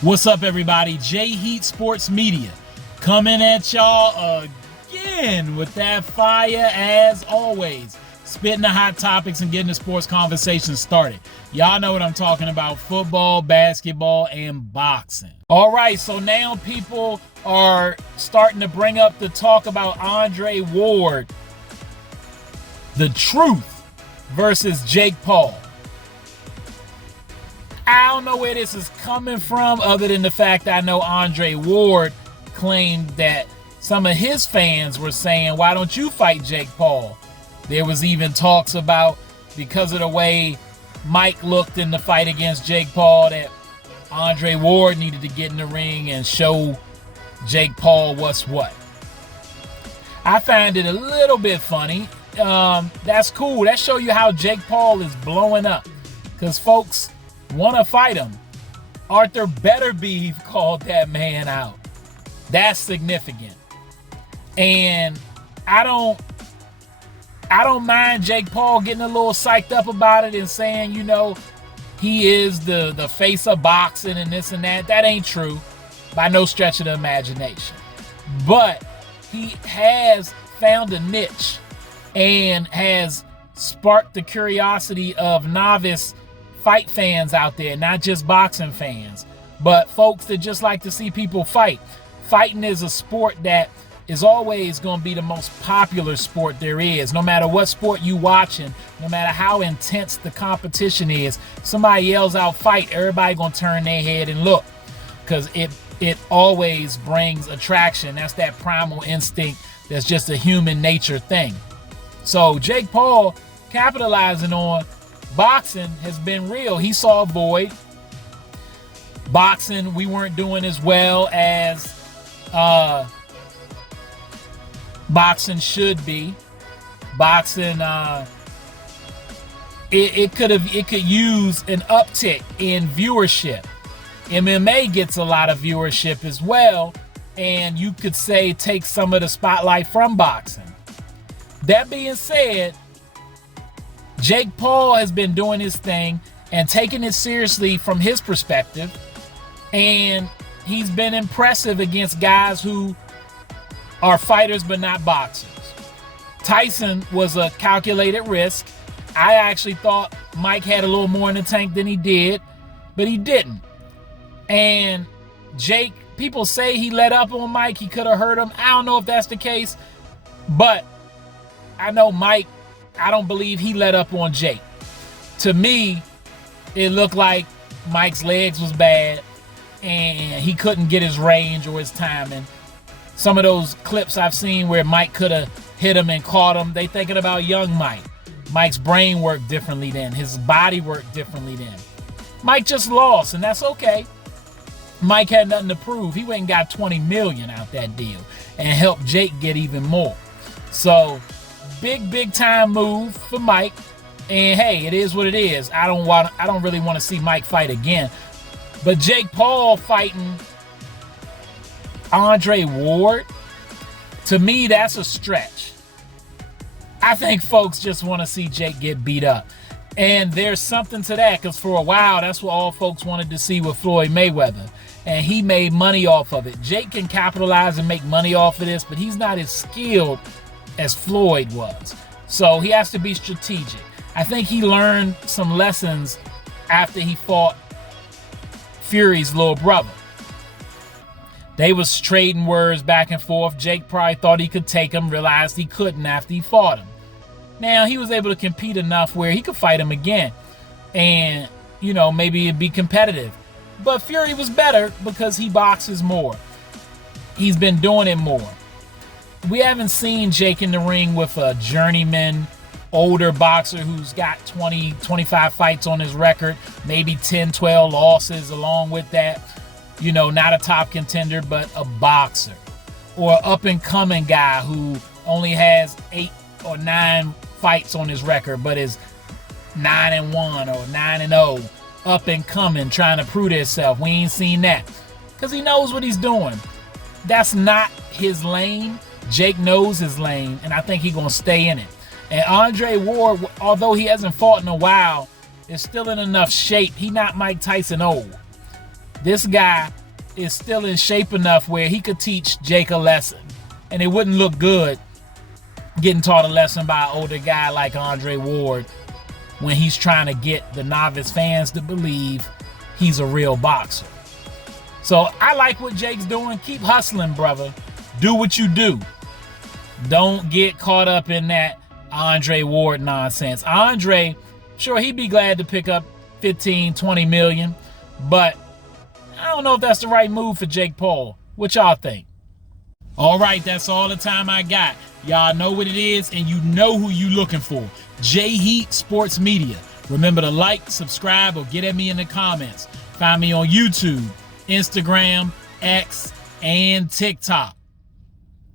What's up, everybody? J Heat Sports Media coming at y'all again with that fire as always. Spitting the hot topics and getting the sports conversation started. Y'all know what I'm talking about: football, basketball, and boxing. All right, so now people are starting to bring up the talk about Andre Ward, the truth versus Jake Paul. I don't know where this is coming from, other than the fact that I know Andre Ward claimed that some of his fans were saying, why don't you fight Jake Paul? There was even talks about, because of the way Mike looked in the fight against Jake Paul, that Andre Ward needed to get in the ring and show Jake Paul what's what. I find it a little bit funny. That's cool. That shows you how Jake Paul is blowing up, because folks want to fight him. Arthur Beterbiev called that man out. That's significant. And I don't mind Jake Paul getting a little psyched up about it and saying, you know, he is the face of boxing and this and that. That ain't true by no stretch of the imagination. But he has found a niche and has sparked the curiosity of novice fight fans out there, not just boxing fans, but folks that just like to see people fight. Fighting is a sport that is always going to be the most popular sport there is. No matter what sport you watching, no matter how intense the competition is, somebody yells out fight, everybody going to turn their head and look, because it always brings attraction. That's that primal instinct that's just a human nature thing. So Jake Paul capitalizing on boxing has been real. He saw a void. Boxing, we weren't doing as well as boxing should be. Boxing, it could use an uptick in viewership. MMA gets a lot of viewership as well, and you could say take some of the spotlight from boxing. That being said, Jake Paul has been doing his thing and taking it seriously from his perspective, and he's been impressive against guys who are fighters but not boxers. Tyson was a calculated risk. I actually thought Mike had a little more in the tank than he did, but he didn't. And Jake, people say he let up on Mike, he could have hurt him. I don't know if that's the case, but I know Mike, I don't believe he let up on Jake. To me, it looked like Mike's legs was bad and he couldn't get his range or his timing. Some of those clips I've seen where Mike could have hit him and caught him, they thinking about young Mike. Mike's brain worked differently then. His body worked differently then. Mike just lost, and that's okay. Mike had nothing to prove. He went and got $20 million out that deal and helped Jake get even more. So big time move for Mike, and hey, it is what it is. I don't really want to see Mike fight again. But Jake Paul fighting Andre Ward, to me, that's a stretch. I think folks just want to see Jake get beat up, and there's something to that, because for a while that's what all folks wanted to see with Floyd Mayweather, and he made money off of it. Jake can capitalize and make money off of this, but he's not as skilled as Floyd was. So he has to be strategic. I think he learned some lessons after he fought Fury's little brother. They was trading words back and forth. Jake probably thought he could take him, realized he couldn't after he fought him. Now he was able to compete enough where he could fight him again, and you know, maybe it'd be competitive. But Fury was better because he boxes more. He's been doing it more. We haven't seen Jake in the ring with a journeyman, older boxer who's got 20, 25 fights on his record, maybe 10, 12 losses along with that. You know, not a top contender, but a boxer. Or an up-and-coming guy who only has 8 or 9 fights on his record, but is 9-1 or 9-0, up-and-coming, trying to prove himself. We ain't seen that because he knows what he's doing. That's not his lane. Jake knows his lane, and I think he's going to stay in it. And Andre Ward, although he hasn't fought in a while, is still in enough shape. He's not Mike Tyson old. This guy is still in shape enough where he could teach Jake a lesson. And it wouldn't look good getting taught a lesson by an older guy like Andre Ward when he's trying to get the novice fans to believe he's a real boxer. So I like what Jake's doing. Keep hustling, brother. Do what you do. Don't get caught up in that Andre Ward nonsense. Andre, sure, he'd be glad to pick up 15, 20 million, but I don't know if that's the right move for Jake Paul. What y'all think? All right, that's all the time I got. Y'all know what it is, and you know who you looking for. J Heat Sports Media. Remember to like, subscribe, or get at me in the comments. Find me on YouTube, Instagram, X, and TikTok.